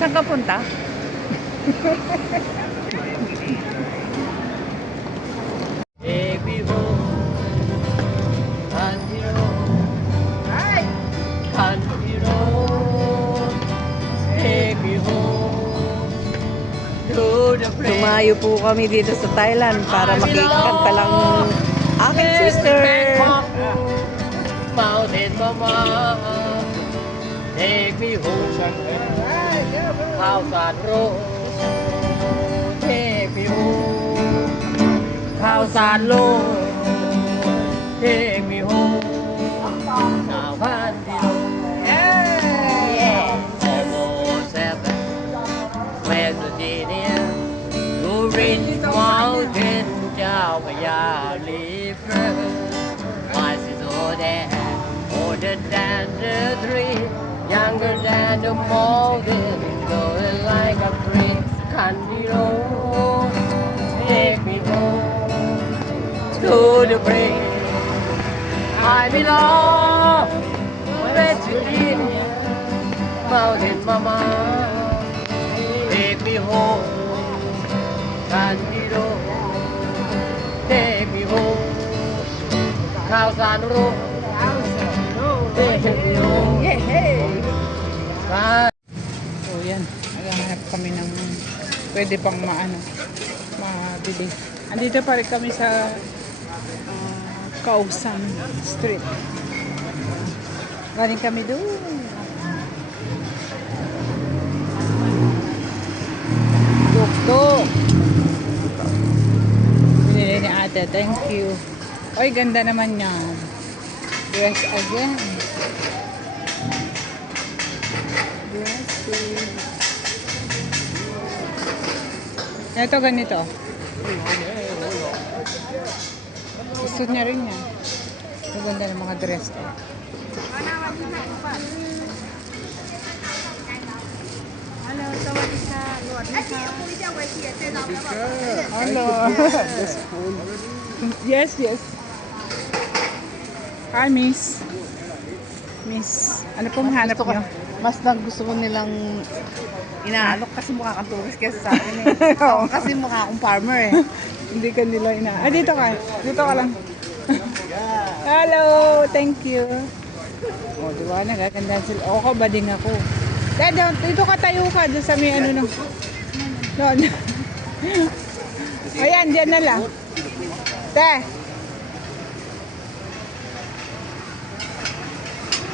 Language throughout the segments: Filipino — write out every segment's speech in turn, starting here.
Saan ka punta? Take me home, country road. Country road. Take me home to the place. Tumayo po kami dito sa Thailand para makikanta lang aking sister. Mountain mama, take me home. House on road, take me home. House on road, take me home. Now country road, yeah. Almost heaven, West Virginia, to reach the mountain, Chao Phraya River. My sister there, older than the tree, younger than the mountain, going like a prince. Country road, take me home to the place I belong. West Virginia, mountain mama, take me home. Country road, take me home. House on road, take me home. Ah. So yan, naghahanap kami ng pwede pang mabili. Andito pa rin kami sa Kausan Street. Galing kami doon. Tuk-tuk. Binili ni ate, thank you. Ay, ganda naman yan. Dress again. Ito ganito. Gusto niya rin yan. Ang ganda ng mga dress ko. Hello, sawadika. Hello. Yes, yes. Hi, miss. Miss, ano pong hanap niyo? Mas gusto ko nilang inaalok kasi mukha kang tourist kasi sa akin eh. Ako kasi mukha akong farmer eh. Hindi ka nila dito ka. Dito ka lang. Hello, thank you. Oh, di ba? Nagaganda sila. O, kabading ako. Dad, dito ka, tayo ka. Doon sa may ano nung. Doon. Ayan, dyan na lang. Te.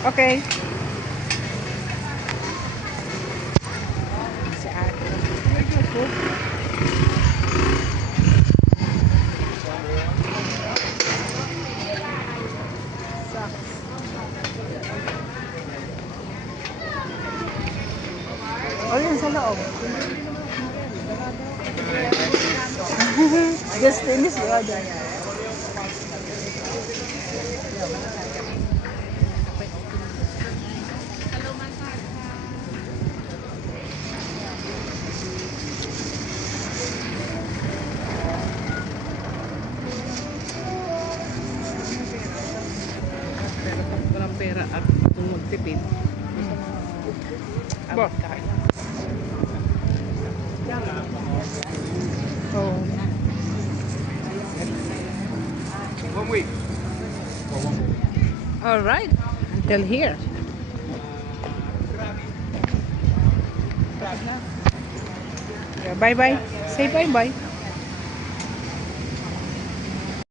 Okay. Si ate. O yun sa loob. Just finish the order. Walang pera at kung magtipid. Ba? Oh. 1 week. All right. Until here. Yeah, bye-bye. Say bye-bye.